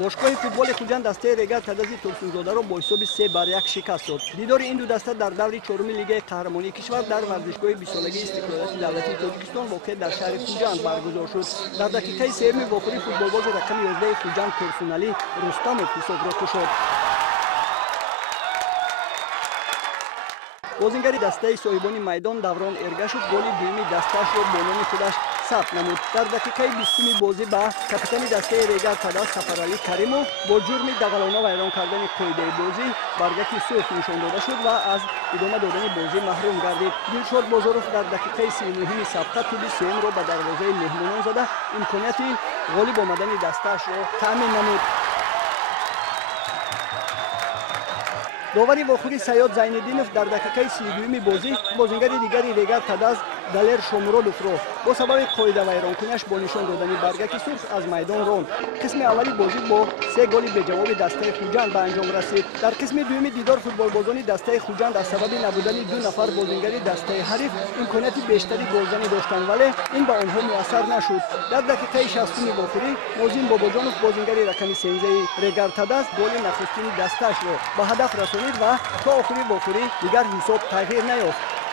бошгоҳи футболи Хуҷанд дастаи Регат Тадази Турсунзодаро бо ҳисоби 3-1 шикаст дод. Дидори ин ду даста дар даври чоруми Лигаи Қаҳрамонии кишвар дар варзишгоҳи 20-солагии Истиқлолияти давлатии Тоҷикистон воқеъ дар шаҳри Хуҷанд баргузор шуд. Дар дақиқаи сеюми вохӯрӣ футболбози рақами 11 Хуҷанд Персуналӣ Рустамов ҳисобро кушод. бозингари дастаи соҳибони майдон Даврон Эргашев голи дуюми дастаашро бо номи худаш сабт намуд. Дар дақиқаи 20-уми бозӣ ба капитани дастаи Регат Тадас Сафаралӣ Каримов бо ҷурми дағалона вайрон кардани қоидаи бозӣ баргаки сурх нишон дода шуд ва аз идома додани бозӣ маҳрум гардид. Дилшод Бозоров дар дақиқаи 39-уми сабқа туби сеюмро ба дарвозаи меҳмонон зада имконияти ғолиб омадани дастаашро таъмин намуд. довари вохӯрӣ Саёд Зайниддинов дар дақиқаи 32-уми бозӣ бозингари дигари Регат Тадаз Далер Шомуродовро бо сабаби қоидавайронкунияш бо нишон додани баргаки сурх аз майдон ронд. қисми аввали бозӣ бо 3 голи беҷавоби дастаи Хуҷанд ба анҷом расид. Дар қисми дуюми дидор футболбозони дастаи Хуҷанд аз сабаби набудани 2 нафар бозингари дастаи ҳариф имконияти бештари голзанӣ доштанд, вале ин ба онҳо муассар нашуд. Дар дақиқаи 60-уми вохӯрӣ Нозим Бобоҷонов бозингари рақами 13 Регат Тадаз голи нахустини дастаашро ба ҳадаф расонид ва то охири вохӯрӣ дигар ҳисоб тағйир наёфт.